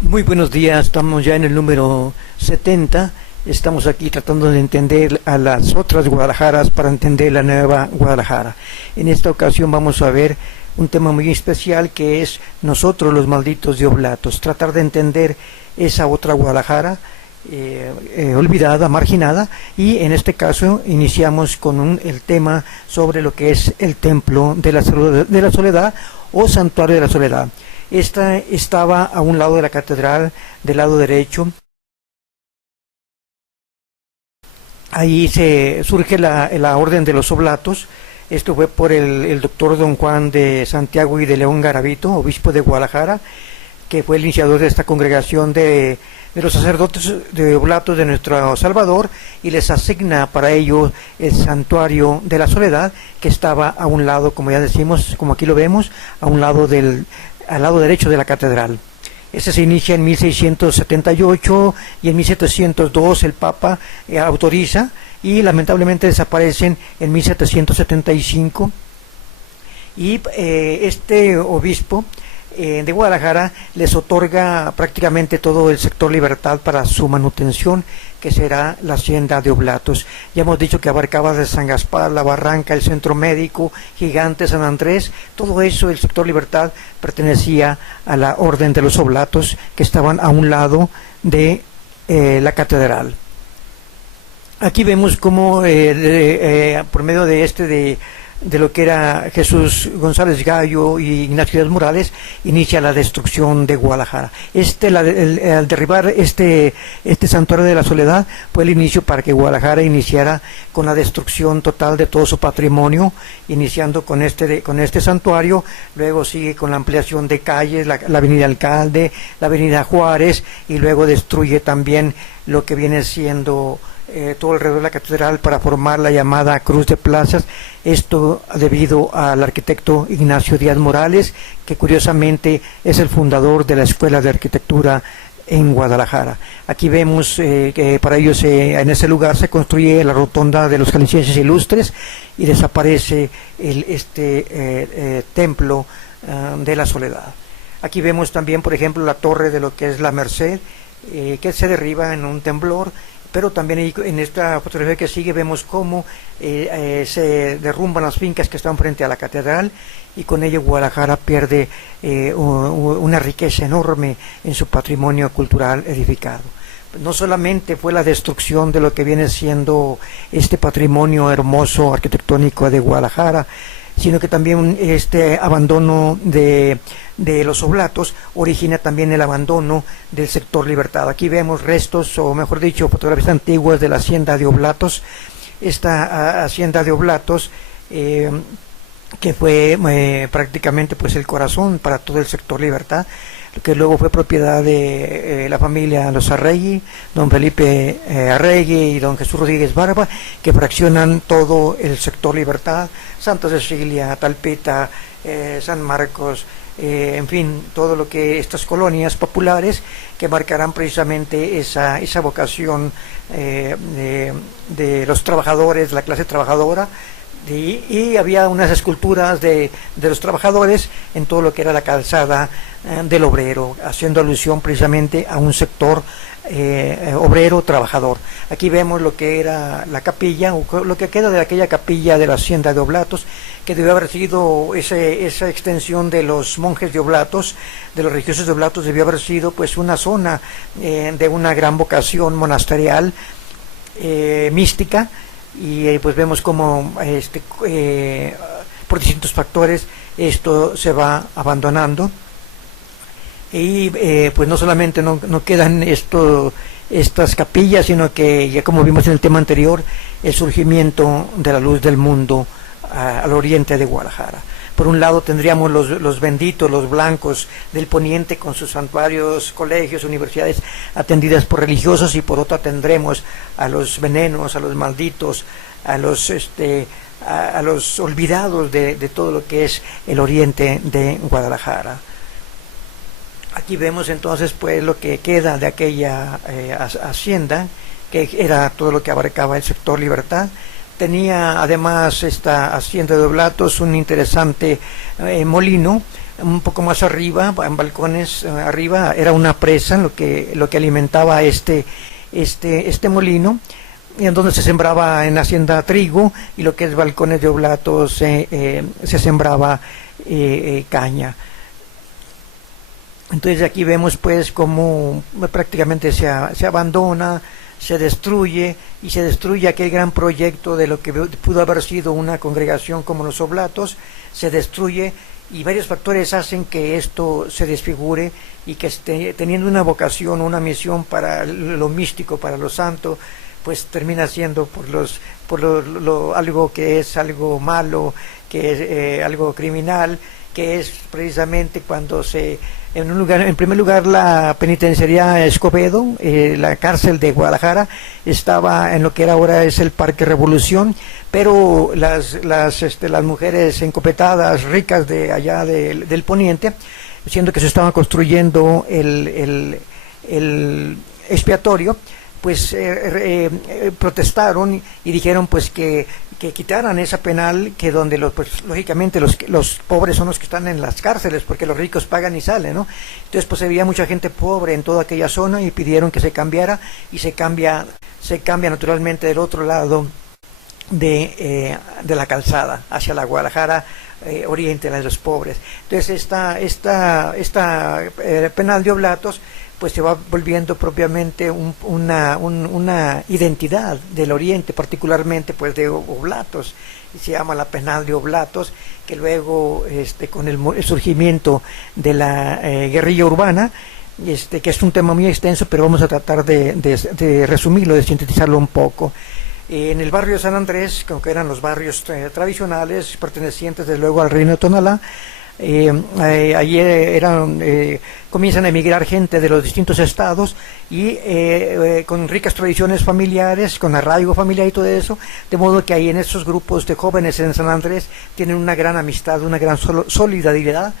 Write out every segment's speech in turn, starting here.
Muy buenos días, estamos ya en el número 70. Estamos aquí tratando de entender a las otras Guadalajaras para entender la nueva Guadalajara. En esta ocasión vamos a ver un tema muy especial que es nosotros los malditos de Oblatos. Tratar de entender esa otra Guadalajara olvidada, marginada, y en este caso iniciamos con el tema sobre lo que es el Templo de la Soledad o Santuario de la Soledad. Esta estaba a un lado de la catedral, del lado derecho. Ahí se surge la Orden de los Oblatos. Esto fue por el doctor don Juan de Santiago y de León Garavito, obispo de Guadalajara, que fue el iniciador de esta congregación de los sacerdotes de Oblatos de nuestro Salvador, y les asigna para ello el Santuario de la Soledad, que estaba a un lado, como ya decimos, como aquí lo vemos, a un lado al lado derecho de la catedral. Ese se inicia en 1678 y en 1702 el Papa autoriza, y lamentablemente desaparecen en 1775. Y este obispo de Guadalajara les otorga prácticamente todo el sector Libertad para su manutención, que será la hacienda de Oblatos. Ya hemos dicho que abarcaba de San Gaspar, La Barranca, el Centro Médico, Gigante, San Andrés. Todo eso, el sector Libertad, pertenecía a la Orden de los Oblatos, que estaban a un lado de la catedral. Aquí vemos cómo por medio de lo que era Jesús González Gallo y Ignacio Díaz Morales, inicia la destrucción de Guadalajara. Al derribar este Santuario de la Soledad fue el inicio para que Guadalajara iniciara con la destrucción total de todo su patrimonio, iniciando con este santuario. Luego sigue con la ampliación de calles, la avenida Alcalde, la avenida Juárez, y luego destruye también lo que viene siendo todo alrededor de la catedral para formar la llamada Cruz de Plazas. Esto debido al arquitecto Ignacio Díaz Morales, que curiosamente es el fundador de la Escuela de Arquitectura en Guadalajara. Aquí vemos que para ellos en ese lugar se construye la rotonda de los Jaliscienses Ilustres, y desaparece este templo de la Soledad. Aquí vemos también, por ejemplo, la torre de lo que es la Merced, que se derriba en un temblor. Pero también en esta fotografía que sigue vemos cómo se derrumban las fincas que están frente a la catedral, y con ello Guadalajara pierde una riqueza enorme en su patrimonio cultural edificado. No solamente fue la destrucción de lo que viene siendo este patrimonio hermoso arquitectónico de Guadalajara, sino que también este abandono de los Oblatos origina también el abandono del sector Libertad. Aquí vemos restos, o mejor dicho, fotografías antiguas de la hacienda de Oblatos. Esta hacienda de Oblatos, que fue prácticamente pues el corazón para todo el sector Libertad, que luego fue propiedad de la familia Los Arregui, don Felipe Arregui y don Jesús Rodríguez Barba, que fraccionan todo el sector Libertad, Santa Cecilia, Talpita, San Marcos, en fin, todo lo que estas colonias populares que marcarán precisamente esa vocación de los trabajadores, la clase trabajadora. Y había unas esculturas de los trabajadores en todo lo que era la calzada del obrero, haciendo alusión precisamente a un sector obrero trabajador. Aquí vemos lo que era la capilla, o lo que queda de aquella capilla de la hacienda de Oblatos, que debió haber sido esa extensión de los monjes de Oblatos, de los religiosos de Oblatos, debió haber sido pues una zona de una gran vocación monasterial, mística. Y pues vemos cómo por distintos factores esto se va abandonando, y pues no solamente no quedan estas capillas, sino que ya como vimos en el tema anterior, el surgimiento de la luz del mundo al oriente de Guadalajara. Por un lado tendríamos los benditos, los blancos del poniente, con sus santuarios, colegios, universidades atendidas por religiosos, y por otra tendremos a los venenos, a los malditos, a los olvidados de todo lo que es el oriente de Guadalajara. Aquí vemos entonces pues lo que queda de aquella hacienda, que era todo lo que abarcaba el sector Libertad. Tenía además esta hacienda de Oblatos un interesante molino, un poco más arriba, en balcones arriba, era una presa lo que alimentaba este molino, y en donde se sembraba en hacienda trigo, y lo que es balcones de Oblatos se sembraba caña. Entonces aquí vemos pues cómo prácticamente se abandona, se destruye aquel gran proyecto de lo que pudo haber sido una congregación como los Oblatos, se destruye, y varios factores hacen que esto se desfigure, y que teniendo una vocación, una misión para lo místico, para lo santo, pues termina siendo algo que es algo malo, que es algo criminal, que es precisamente cuando en primer lugar la penitenciaría Escobedo, la cárcel de Guadalajara, estaba en lo que ahora es el Parque Revolución, pero las mujeres encopetadas, ricas de allá del poniente, siendo que se estaba construyendo el expiatorio, pues protestaron y dijeron pues que quitaran esa penal, que donde pues lógicamente los pobres son los que están en las cárceles, porque los ricos pagan y salen, ¿no? Entonces pues había mucha gente pobre en toda aquella zona, y pidieron que se cambiara, y se cambia naturalmente del otro lado de la calzada, hacia la Guadalajara oriente, la de los pobres. Entonces esta penal de Oblatos pues se va volviendo propiamente una identidad del oriente, particularmente pues de Oblatos, y se llama la penal de Oblatos, que luego con el surgimiento de la guerrilla urbana, que es un tema muy extenso, pero vamos a tratar de resumirlo, de sintetizarlo un poco. En el barrio de San Andrés, que eran los barrios tradicionales, pertenecientes desde luego al Reino de Tonalá, allí comienzan a emigrar gente de los distintos estados, y con ricas tradiciones familiares, con arraigo familiar y todo eso, de modo que ahí en esos grupos de jóvenes en San Andrés tienen una gran amistad, una gran solidaridad,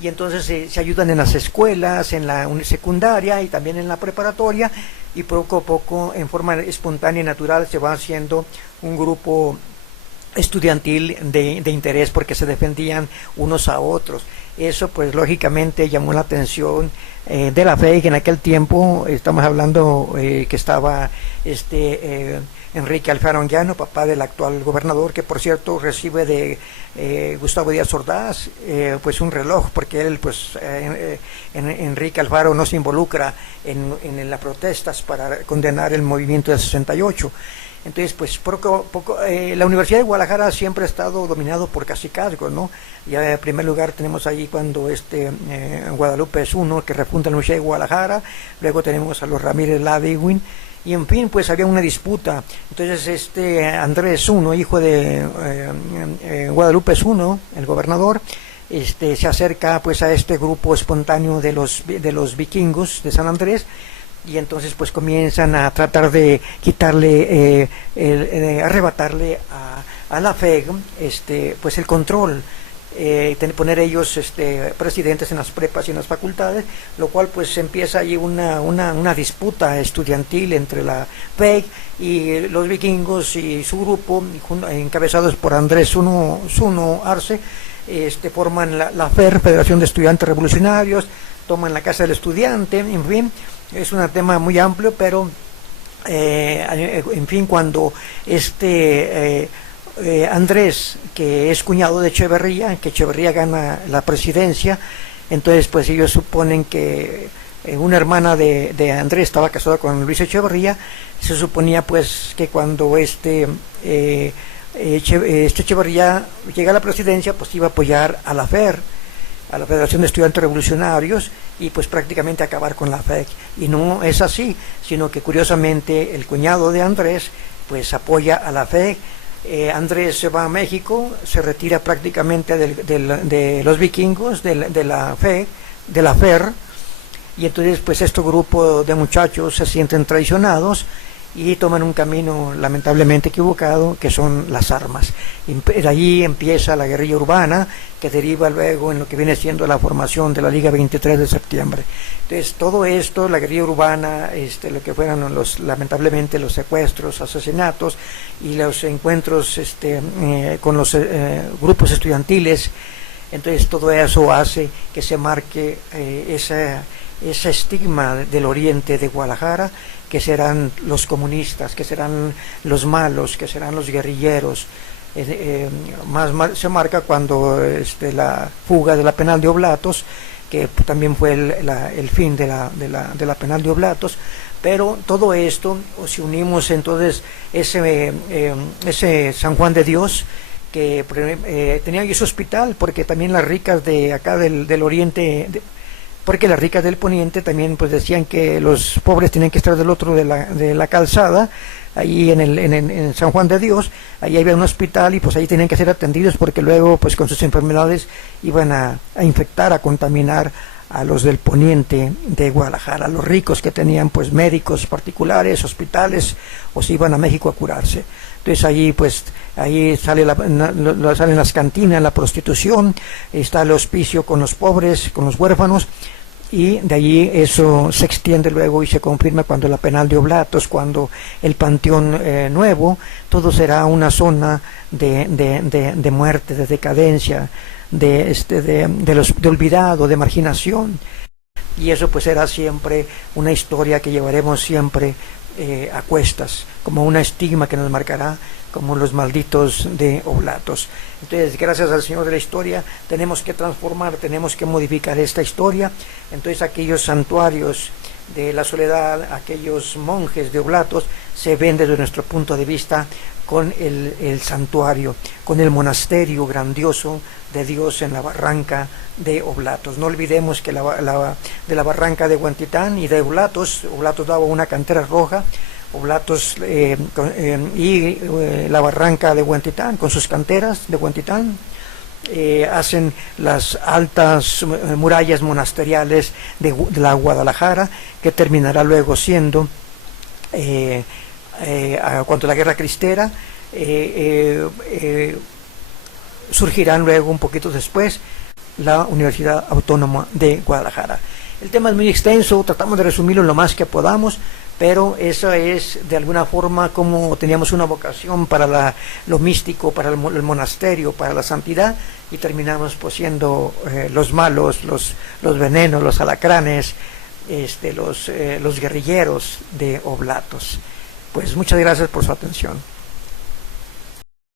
y entonces se ayudan en las escuelas, en la secundaria y también en la preparatoria, y poco a poco, en forma espontánea y natural, se va haciendo un grupo estudiantil de interés, porque se defendían unos a otros. Eso pues lógicamente llamó la atención de la fe, que en aquel tiempo estamos hablando que estaba Enrique Alfaro Anguiano, papá del actual gobernador, que por cierto recibe de Gustavo Díaz Ordaz pues un reloj, porque él pues Enrique Alfaro no se involucra en las protestas para condenar el movimiento de 68. Entonces, pues la Universidad de Guadalajara siempre ha estado dominado por cacicazgos, ¿no? Ya en primer lugar tenemos ahí cuando Guadalupe es uno que refunda la Universidad de Guadalajara, luego tenemos a los Ramírez Ladewin, y en fin, pues había una disputa. Entonces Andrés I, hijo de Guadalupe I, el gobernador, se acerca pues a este grupo espontáneo de los vikingos de San Andrés, y entonces pues comienzan a tratar de quitarle, arrebatarle a la FEG pues el control, poner ellos presidentes en las prepas y en las facultades, lo cual pues empieza ahí una disputa estudiantil entre la FEG y los vikingos y su grupo, encabezados por Andrés Zuno Arce, forman la FER, Federación de Estudiantes Revolucionarios, toman la Casa del Estudiante, en fin. Es un tema muy amplio, pero en fin, cuando Andrés, que es cuñado de Echeverría, que Echeverría gana la presidencia, entonces pues ellos suponen que una hermana de Andrés estaba casada con Luis Echeverría, se suponía pues que cuando Echeverría llega a la presidencia, pues iba a apoyar a la FER, a la Federación de Estudiantes Revolucionarios, y pues prácticamente acabar con la FEC. Y no es así, sino que curiosamente el cuñado de Andrés pues apoya a la FEC. Andrés se va a México, se retira prácticamente de los vikingos, de la FEC, de la FER, y entonces pues este grupo de muchachos se sienten traicionados y toman un camino lamentablemente equivocado, que son las armas. De allí empieza la guerrilla urbana, que deriva luego en lo que viene siendo la formación de la Liga 23 de septiembre. Entonces todo esto, la guerrilla urbana, lo que fueron lamentablemente los secuestros, asesinatos y los encuentros con los grupos estudiantiles Entonces todo eso hace que se marque ese estigma del oriente de Guadalajara, que serán los comunistas, que serán los malos, que serán los guerrilleros. Se marca cuando la fuga de la penal de Oblatos, que también fue el fin de la penal de Oblatos. Pero todo esto, si unimos entonces ese San Juan de Dios, que tenía ese hospital, porque también las ricas de acá del oriente, porque las ricas del poniente también pues decían que los pobres tenían que estar del otro de la calzada, ahí en San Juan de Dios, ahí había un hospital y pues ahí tenían que ser atendidos, porque luego pues con sus enfermedades iban a infectar, a contaminar a los del poniente de Guadalajara, los ricos que tenían pues médicos particulares, hospitales, o se iban a México a curarse. Entonces ahí salen las cantinas, la prostitución, está el hospicio con los pobres, con los huérfanos, y de allí eso se extiende luego y se confirma cuando la penal de Oblatos, cuando el Panteón Nuevo, todo será una zona de muerte, de decadencia, de olvidado, de marginación. Y eso pues será siempre una historia que llevaremos siempre a cuestas, como un estigma que nos marcará como los malditos de Oblatos. Entonces, gracias al Señor de la historia, tenemos que transformar, tenemos que modificar esta historia. Entonces, aquellos santuarios de la soledad, aquellos monjes de Oblatos, se ven desde nuestro punto de vista con el santuario, con el monasterio grandioso de Dios en la barranca de Oblatos. No olvidemos que de la barranca de Huentitán y de Oblatos daba una cantera roja, Oblatos y la barranca de Huentitán, con sus canteras de Huentitán, hacen las altas murallas monasteriales de la Guadalajara, que terminará luego siendo, cuando la guerra cristera, surgirán luego un poquito después la Universidad Autónoma de Guadalajara. El tema es muy extenso, tratamos de resumirlo lo más que podamos, pero eso es de alguna forma como teníamos una vocación para lo místico, para el monasterio, para la santidad, y terminamos pues siendo los malos, los venenos, los alacranes, los guerrilleros de Oblatos. Pues muchas gracias por su atención.